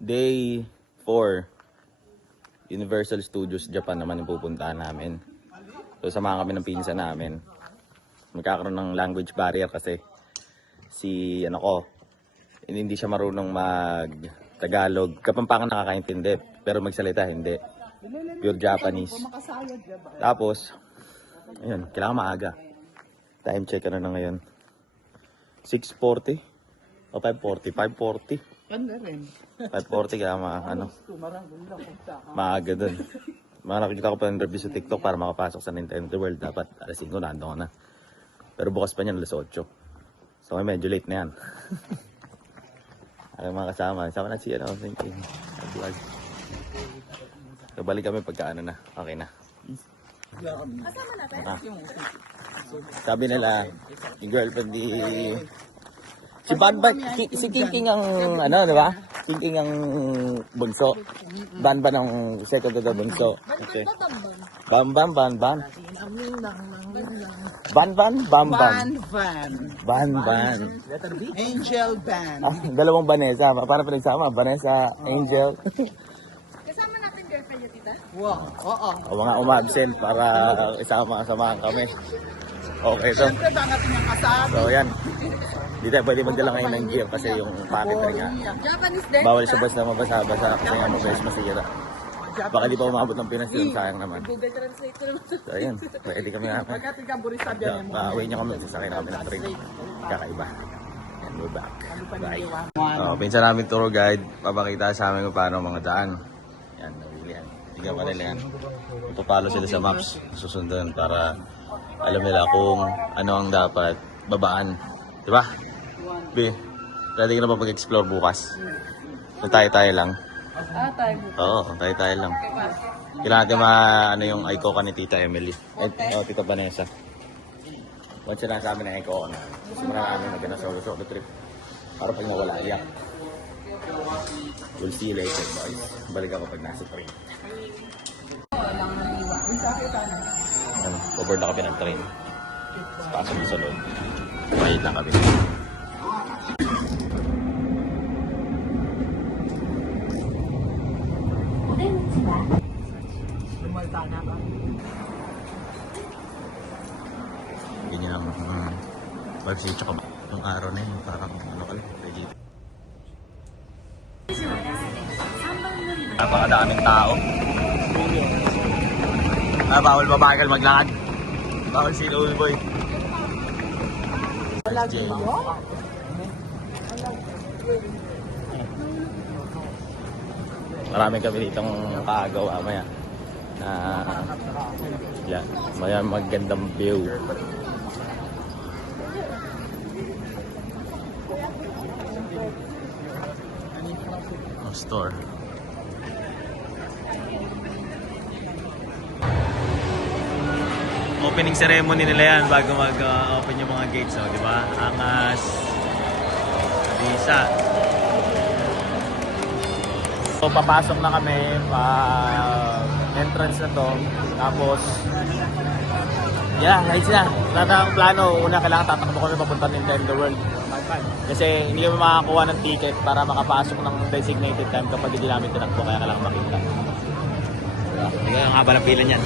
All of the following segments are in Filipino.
Day 4, Universal Studios Japan naman yung pupuntahan namin. So samahan kami ng pinsan namin. Magkakaroon ng language barrier kasi si hindi siya marunong mag-Tagalog. Kapampangan nakakaintindi, pero magsalita hindi. Pure Japanese. Tapos, ayun, kailangan maaga. Time check na ngayon. 6:40 o 5:40? 5:40. 5:40 kaya maaga dun. Nakikita ko pa yung review sa TikTok para makapasok sa Nintendo World. Dapat alas 5 nandun ko na. Pero bukas pa niyan alas 8. So medyo late na yan. Ang mga kasama na si thinking. So balik kami pagka na. Okay na. Kasama natin? Sabi nila, yung girlfriend di... Si Banban, si King ang di ba? King ang bunso. Banban ang second to the bunso. Okay. Banban. Angel Band. Dalawang Vanessa. Para pinagsama. Vanessa, Angel. Kasama natin girlfriend niya, tita? Wow, oo. O mga umabsent para isama-samahan kami. Okay, so. Siyempre ba natin yung kasama? So, yan. Di tayo pwede magdala ngayon ng gear kasi yung packet na nga. Japanese din? Bawal sa bus na mabasa-basa kasi nga mabilis masira. Baka di pa umabot ng Pinas yun, sayang naman. Google Translate ko naman. So, ayan. Pwede kami nga. Pagkati ka buris sabi yan mo. Pauwi niya kami. Sasakay na kami ng train. Kakaiba. And we're back. Bye. Pinsan namin tour guide. Papakita sa amin kung paano mga daan. Yan, nabili yan. Tingnan pa nila yan. Ipapalo sila sa maps. Susundan para alam nila kung ano ang dapat babaan. Diba? B, ready ka na ba mag-explore bukas? Tayo-tayo lang. Tayo. Oo, tayo-tayo lang. Kailangan natin yung Icoca ni Tita Emily. Tita Vanessa. Once na sa amin na Icoca na. Simula namin maganda solo trip. Para pag nawala, iyak. We'll see you later, boys. Balik ako pag nasa train. Covered na kami ng train. Pasok sa loob. Mahit lang kami. Lumalta na ba? Ganyan ang pag-see tsaka yung araw na yun. Parang legit. Napakadaming tao. Bawal babagal maglakad. Bawal si Lul Boy. Marami kami ditong kaagawa maya na maya magandang view. Store. Opening ceremony nila yan bago mag-open yung mga gates, di ba? Angas, Risa. So papasok na kami, entrance na to. Tapos, lights na. Wala na ang plano. Una, kailangan tatakbo kami papunta ng Nintendo World. Kasi hindi kami makakuha ng ticket para makapasok ng designated time kapag hindi namin tinakbo. Kaya kailangan makita. Hindi yung haba ng pila niyan.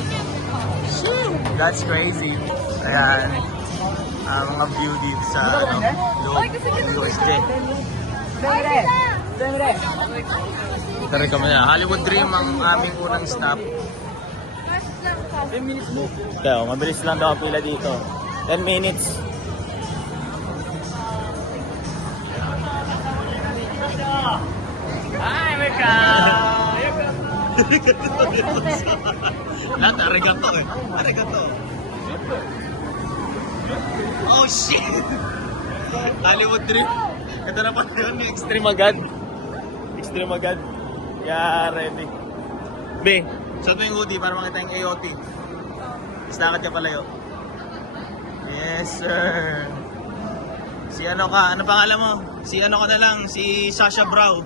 That's crazy. Ayan. Mga view dito sa USJ. Ito rin kami na. Hollywood Dream ang aming unang stop. 10 minutes mo. Kaya, mabilis lang daw ang pila dito. 10 minutes. Hi, Mika! Arigato eh. Arigato. Oh shit! Hollywood Dream. Ito na pa yun. Extreme agad. Extreme agad. Yeah, ready. B, suot mo yung hoodie para makita yung AOT. Istakad ka palayo. Yes, sir. Si ano ka? Ano pangalan mo? Si ano ka na lang? Si Sasha Brow.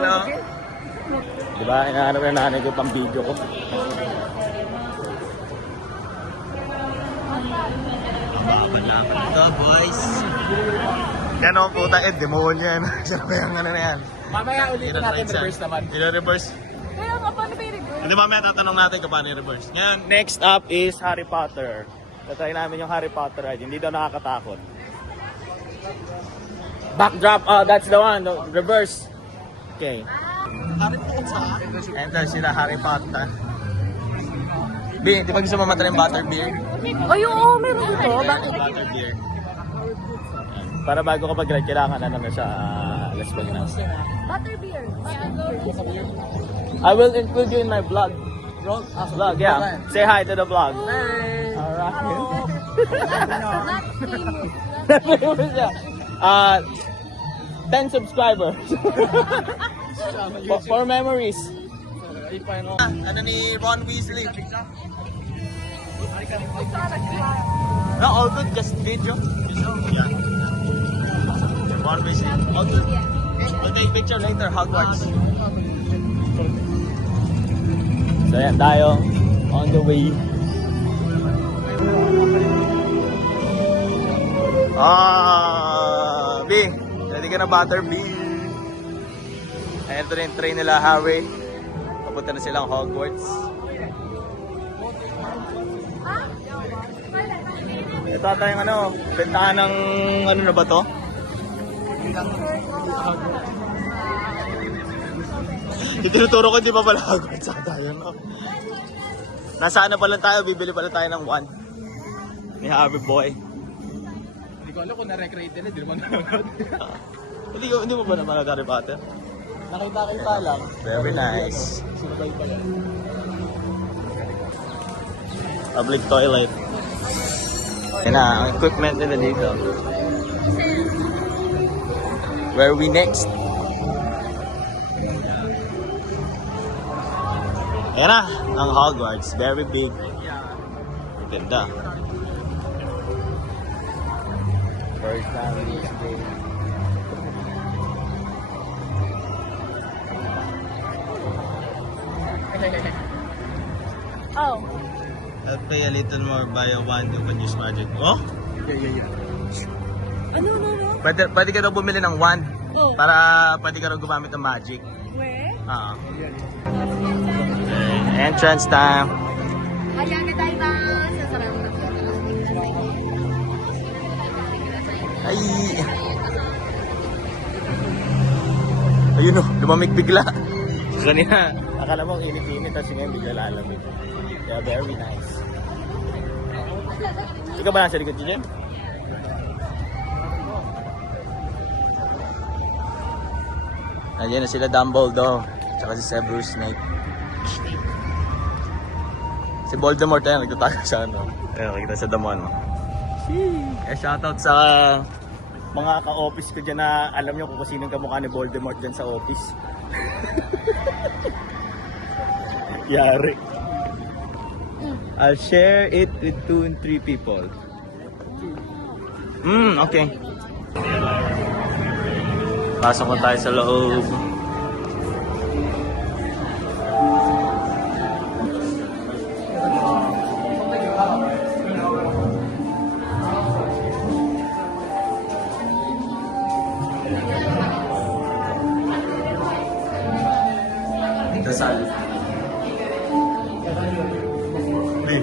Hello? Diba? Inahanap na nanay ko pang video ko. Ito, boys. Yan o, puta, demonyo yan. Sino ba yung ano na yan? Mamaya ulitin natin reverse naman. I-reverse. Kaya nga, paano ba yung Hindi, mamaya tatanong natin kung paano i-reverse. Ngayon, next up is Harry Potter. Tatry namin yung Harry Potter ride. Hindi daw nakakatakot. Backdrop, that's the one. No, reverse. Okay. Enter sila Harry Potter. B, di ba gusto mo matry yung butterbeer? Ay, oo, meron dito. Bakit? Butterbeer. Para bago ka mag-ride, kailangan ano na siya, Las Vegas. Butterbeer. I will include you in my vlog. Vlog, yeah. Say hi to the vlog. Hey! Alright. Not famous. Yeah. 10 subscribers. For memories. Ano ni Ron Weasley? No, all good. Just video. Yeah. Ron Weasley. All good. We'll take picture later. Hogwarts. So yan tayo. On the way. B, ready ka na butterbeer? Ayan, ito na yung train nila, Harry. Papunta na silang Hogwarts. Ito ata yung ano, bentahan ng ano na ba to? Itinuturo ko, di ba pala Hogwarts ata yun, no? Nasa ano pa lang tayo, bibili pala tayo ng 1 ni Harry Boy. Hindi ko alam kung na-recreate nila, di naman nanonood. Hindi mo ba naman nag-Harry Potter? Nakita lang. Very nice. Sinabay pa yan. Public toilet. Yan na, ang equipment nila dito. Where are we next? Yan na, ang Hogwarts. Very big. Ganda. First time this day. Oh. I'll pay a little more, buy a wand, you can use magic. Oh? Yeah. Ano? Pwede ka daw bumili ng wand. Oh. Para pwede ka daw gumamit ng magic. Where? Ah. Entrance time. Ayan na tayo ba? Ay! Ayun o, lumamig bigla. Kanina, akala mo init-init, tapos ngayon bigla lalamig. Kaya very nice. Ikaw ba nasa likod si Jem? Ayan na sila Dumbledore, tsaka si Severus Snape. Si Voldemort yan, nagtatago sa ano. Ayun, nakikita sa damon. Shoutout sa mga ka-office ko dyan na alam nyo kung sinong kamukha ni Voldemort dyan sa office. Yari. I'll share it with 2 and 3 people. Okay. Pasok ko tayo sa loob. Dasal. You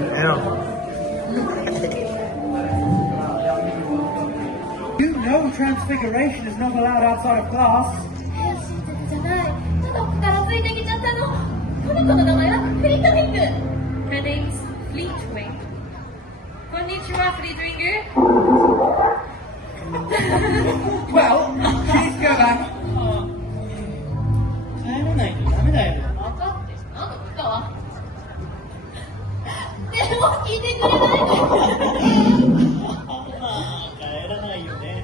know transfiguration is not allowed outside of class. じゃない。ちょっとからついてきちゃったの。この子の名前はフリートウィング。Her name's Fleetwing. こんにちは、フリートウィング。 Well, please go back. 帰らないとダメだよ。分かって何度も言ったわ。でも聞いてくれないの。帰らないよね。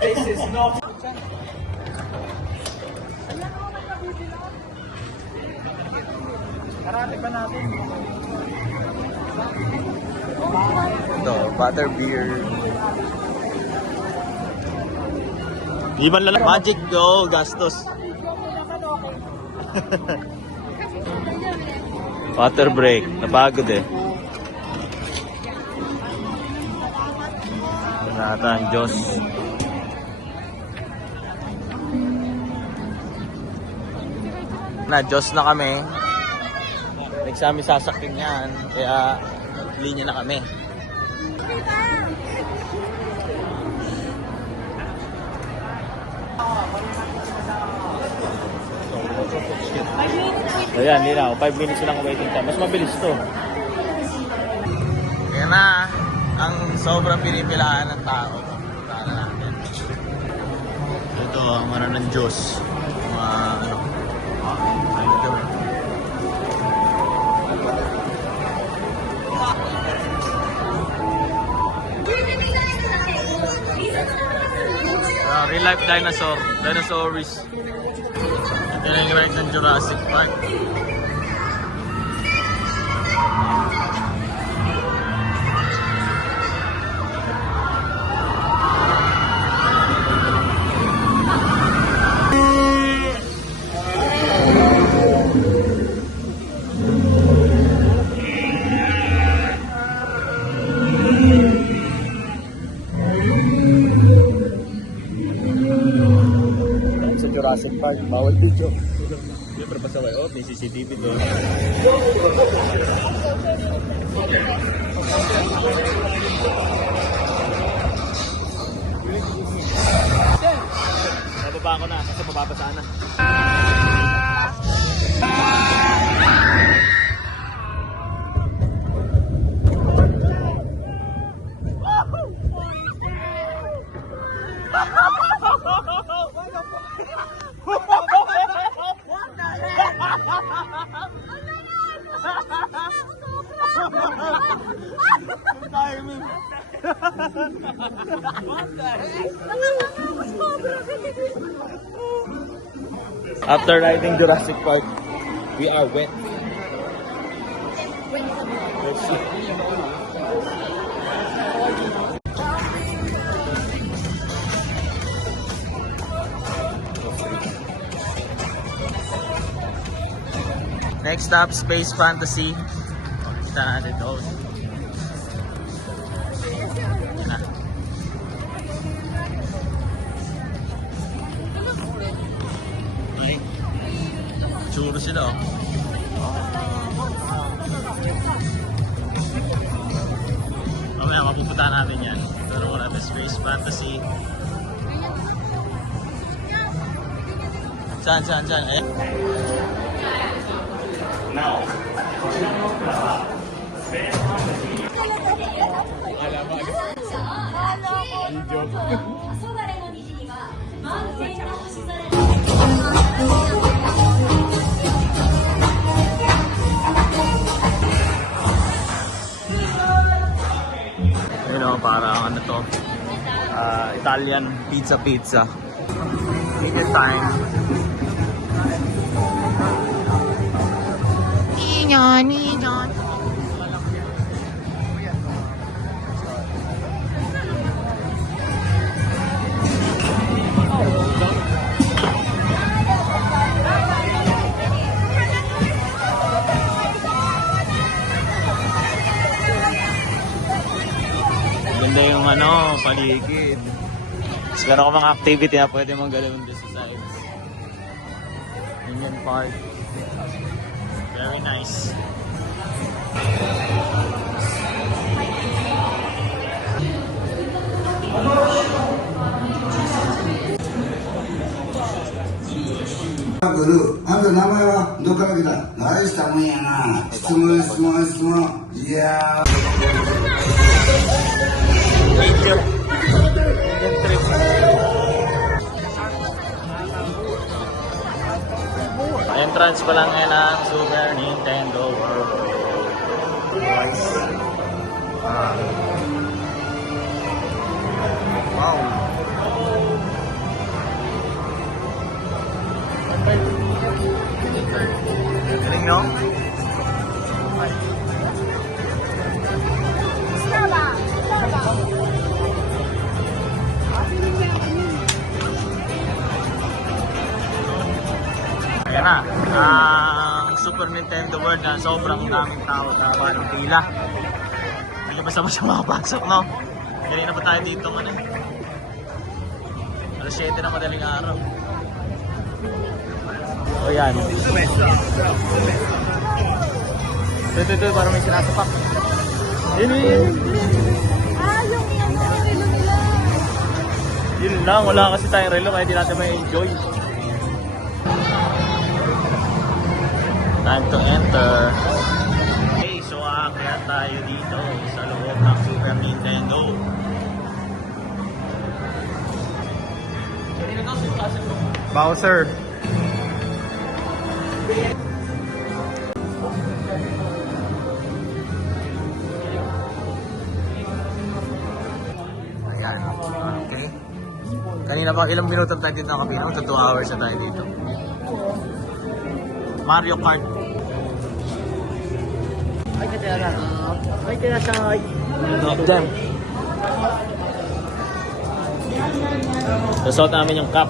This is not. Karate pa natin. Ito, butterbeer. Di ba lang magic go, gastos. Water break, napagod eh. Ito na ata ang Diyos. Na, Diyos na kami. Next namin sasaktin yan. Kaya, linya na kami. Ayan, hindi na. 5 minutes lang ang waiting time. Mas mabilis to. Kaya na, ang sobrang pinipilaan ng tao. Para natin. Ito, ang ano ng Diyos. Mga, ano, ito. Real life dinosaur. Dinosaurus. Ito na yung ride ng Jurassic Park. Sa Jurassic Park, bawal video. Siyempre pa sa way, may CCTV doon. Nababa ko na kasi mababasa na. After riding Jurassic Park, we are wet. Let's see. Next stop, Space Fantasy. Kita natin doon. Yan na. Okay. Churo sila oh. Mamaya mapupuntahan natin yan. Pero wala natin Space Fantasy. Saan? Eh? Now. You know, parang ano to, Italian pizza. Media time. Niyan. Ganda yung ano, paligid. Tapos meron ko mga activity na pwede mong galawin dito sa sides. Union Park. Very nice. Guru, あんた名前はどっから来た？大したもんやな。質問。いやー。 Video. Trip. Entrance pa lang yan ang Super Nintendo World. Nice. Wow. Galing no? Ayan na, ang Super Nintendo World na sobrang daming tao, tama ng pila. Hindi basta-basta makapasok, no? Galing na ba tayo dito, man? Alas 7 na madaling araw. O yan. Ito, parang may sinasapak. Yun. Ah, yung relo nila. Yun lang, wala kasi tayong relo kaya di natin may enjoy. Time to enter. Okay, so aakyat tayo dito sa loob ng Super Nintendo. Bowser. Ayan, okay. Kanina pa, ilang minuto tayo dito nakapino? 2 hours na tayo dito. Mario Kart. Of them. Susuot namin yung cup.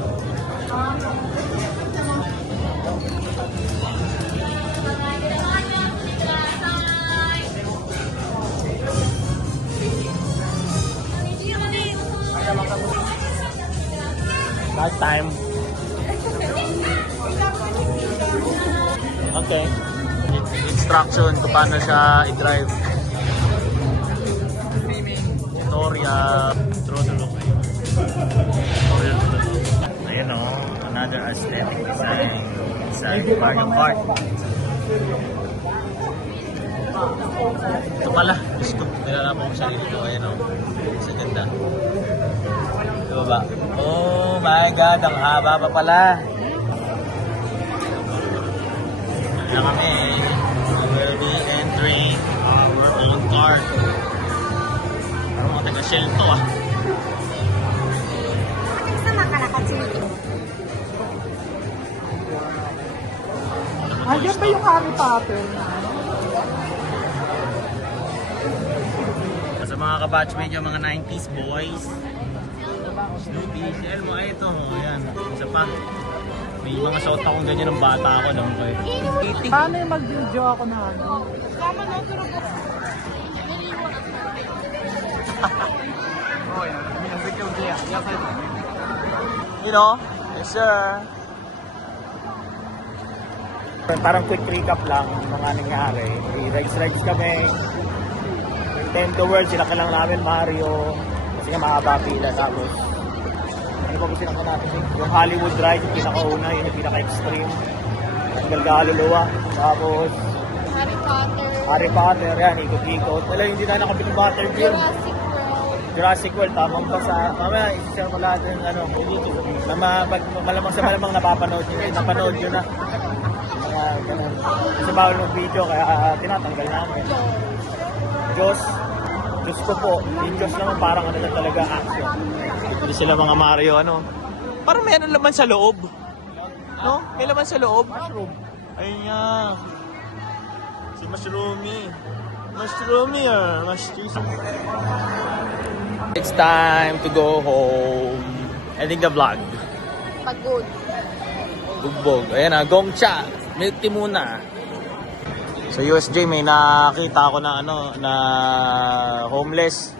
Last time. Okay. Instruction kung paano siya i-drive. Tutorial. Tutorial. Ayan o. Another aesthetic design. Inside Mario Kart. Ito pala. Diyos ko. Nilalaman ko sarili ko. Ayan o. Sa ganda. Diba ba? Oh my God. Ang haba pa pala. Na kami, we will be entering our own car. Parang mga taga-shell to ah. Sama ka nakatsilito. Andiyan ba yung Harry Potter? Sa mga kabatchmate yung mga 90s boys. Snoopy, si Elmo, ay ito. Ayan, isa pa. May mga suot akong ganyan ng bata ako nung kayo. Paano yung mag-video ako na ano? You know? Yes sir. Parang quick recap lang ng mga nangyari. Rides kami. Nintendo World, sinaka lang namin Mario. Kasi nga mahaba pila. Tapos, ano pa ba sinaka natin? Yung Hollywood ride, yung pinakauna, yun yung pinaka-extreme. Tanggal kaluluwa. Tapos, Harry Potter, yan, ikot-ikot. Wala, hindi na nakabit ng Butterbeer. Jurassic World, tamang pa sa, mamaya, isisare mo lahat yung ano, malamang sa malamang napapanood nyo, napanood nyo na. Kaya, ganun. Kasi bawal ng video, kaya tinatanggal namin. Diyos ko po, yung Diyos naman parang ano na talaga action. Hindi sila mga Mario, ano. Parang may ano laman sa loob. No? May laman sa loob. Mushroom. Ayun nga. Si Mushroomy. Mushroomy or Mushroom. It's time to go home. Ending the vlog. Pagod. Bugbog. Ayan na, Gongcha. Milk tea muna. Sa USJ may nakita ako na ano na homeless.